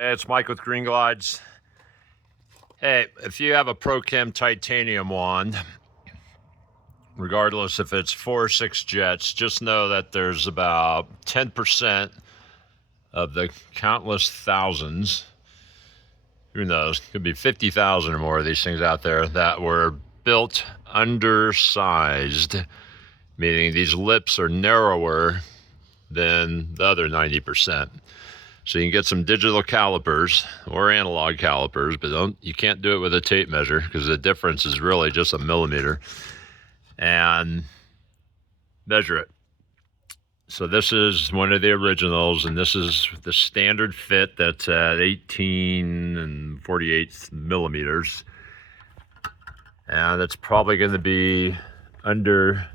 Hey, it's Mike with Green Glides. Hey, if you have a Prochem Titanium Wand, regardless if it's 4 or 6 jets, just know that there's about 10% of the countless thousands, who knows, could be 50,000 or more of these things out there that were built undersized, meaning these lips are narrower than the other 90%. So you can get some digital calipers or analog calipers, but you can't do it with a tape measure because the difference is really just a millimeter, and measure it. So this is one of the originals, and this is the standard fit that's at 18 and 48 millimeters. And it's probably going to be under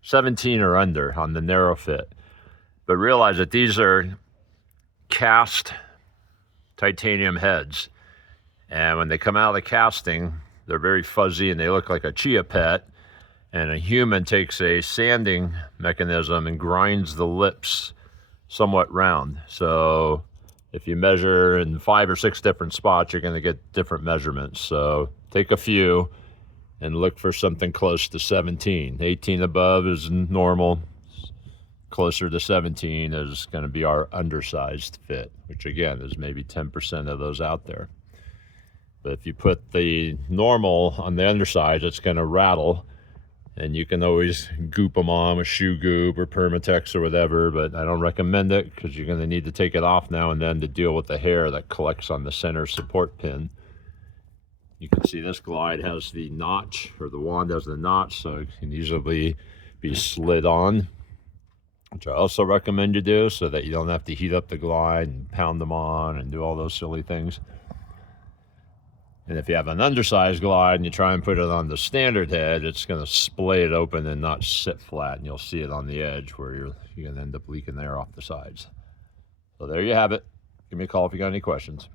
17 or under on the narrow fit. But realize that these are cast titanium heads, and when they come out of the casting, they're very fuzzy and they look like a chia pet. And a human takes a sanding mechanism and grinds the lips somewhat round. So if you measure in 5 or 6 different spots, you're going to get different measurements. So take a few and look for something close to 17. 18 above is normal. Closer to 17 is going to be our undersized fit, which again is maybe 10% of those out there. But if you put the normal on the undersized, it's going to rattle, and you can always goop them on with shoe goop or Permatex or whatever, but I don't recommend it because you're going to need to take it off now and then to deal with the hair that collects on the center support pin. You can see this glide has the notch, or the wand has the notch, so it can easily be slid on, which I also recommend you do so that you don't have to heat up the glide and pound them on and do all those silly things. And if you have an undersized glide and you try and put it on the standard head, it's going to splay it open and not sit flat, and you'll see it on the edge where you're going to end up leaking air off the sides. So there you have it. Give me a call if you got any questions.